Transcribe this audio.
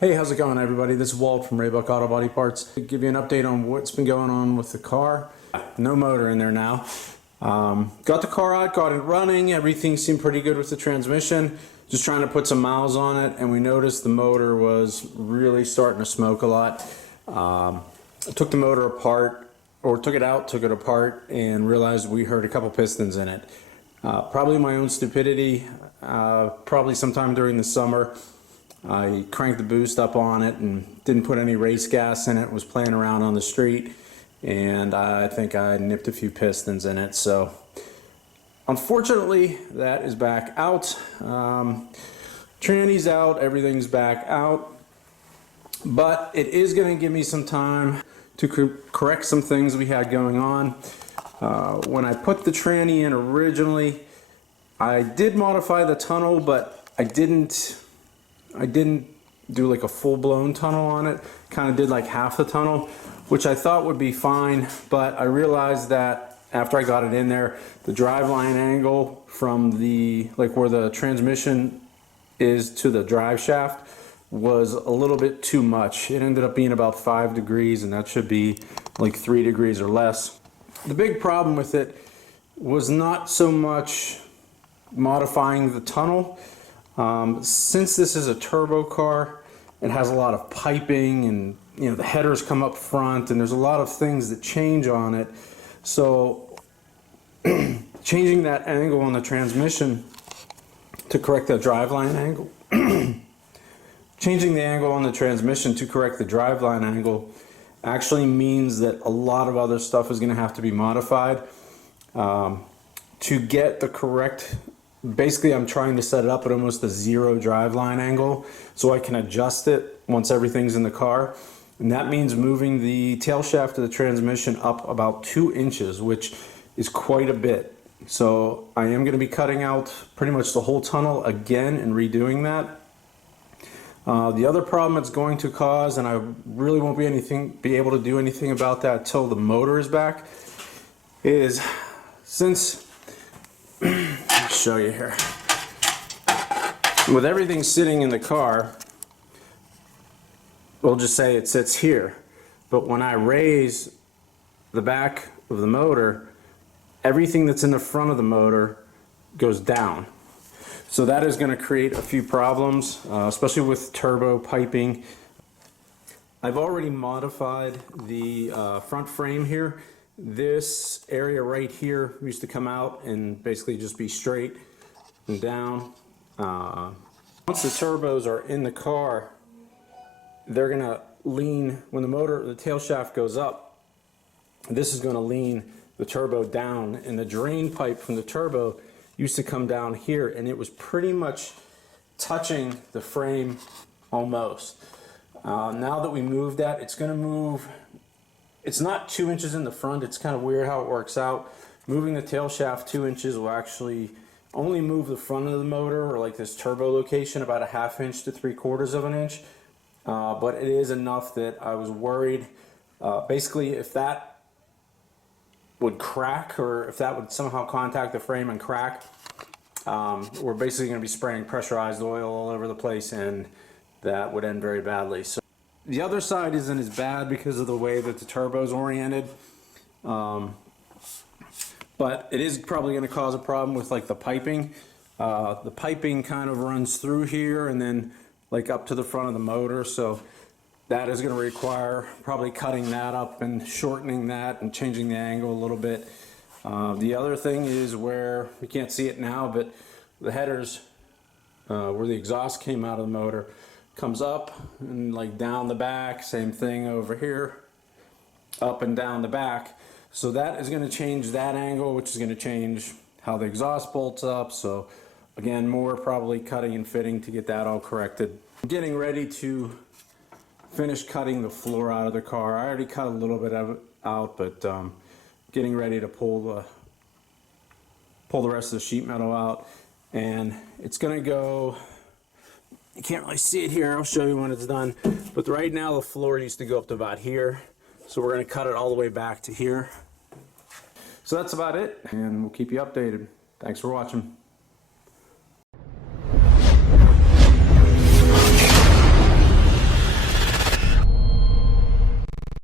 Hey, how's it going, everybody? This is Walt from Raybuck Auto Body Parts. I'll give you an update on what's been going on with the car. No motor in there now. Got the car out, got it running. Everything seemed pretty good with the transmission. Just trying to put some miles on it, and we noticed the motor was really starting to smoke a lot. I took the motor apart, or took it out, took it apart, and realized we heard a couple pistons in it. Probably my own stupidity. Probably sometime during the summer, I cranked the boost up on it and didn't put any race gas in it, was playing around on the street, and I think I nipped a few pistons in it. So unfortunately that is back out. Tranny's out, everything's back out, but it is going to give me some time to correct some things we had going on. When I put the tranny in originally, I did modify the tunnel, but I didn't do like a full-blown tunnel on it. Kind of did like half the tunnel, which I thought would be fine, but I realized that after I got it in there, the driveline angle from the, like where the transmission is to the drive shaft, was a little bit too much. It ended up being about 5 degrees, and that should be like 3 degrees or less. The big problem with it was not so much modifying the tunnel. Since this is a turbo car, it has a lot of piping, and the headers come up front, and there's a lot of things that change on it. So changing that angle on the transmission to correct the driveline angle changing the angle on the transmission to correct the driveline angle actually means that a lot of other stuff is going to have to be modified to get the correct. Basically, I'm trying to set it up at almost a 0 driveline angle so I can adjust it once everything's in the car. And that means moving the tail shaft of the transmission up about 2 inches, which is quite a bit. So I am going to be cutting out pretty much the whole tunnel again and redoing that. The other problem it's going to cause, and I really won't be able to do anything about that till the motor is back, is since I'll show you here. With everything sitting in the car, we'll just say it sits here, but when I raise the back of the motor, everything that's in the front of the motor goes down. So that is going to create a few problems, especially with turbo piping. I've already modified the front frame here. This area right here used to come out and basically just be straight and down. Once the turbos are in the car, they're going to lean, when the tail shaft goes up, this is going to lean the turbo down, and the drain pipe from the turbo used to come down here, and it was pretty much touching the frame almost. Now that we moved that, it's going to move. It's not 2 inches in the front. It's kind of weird how it works out. Moving the tail shaft 2 inches will actually only move the front of the motor, or like this turbo location, about a 1/2 inch to 3/4 of an inch. But it is enough that I was worried. Basically, if that would crack, or if that would somehow contact the frame and crack, we're basically going to be spraying pressurized oil all over the place, and that would end very badly. So the other side isn't as bad because of the way that the turbo is oriented, but it is probably going to cause a problem with like the piping. The piping kind of runs through here and then like up to the front of the motor, so that is going to require probably cutting that up and shortening that and changing the angle a little bit. The other thing is where we can't see it now, but the headers, where the exhaust came out of the motor, comes up and like down the back. Same thing over here, up and down the back. So that is going to change that angle, which is going to change how the exhaust bolts up. So again, more probably cutting and fitting to get that all corrected. I'm getting ready to finish cutting the floor out of the car. I already cut a little bit of it out, but getting ready to pull the rest of the sheet metal out, and it's going to go. You can't really see it here. I'll show you when it's done. But right now the floor used to go up to about here, so we're going to cut it all the way back to here. So that's about it, and we'll keep you updated. Thanks for watching.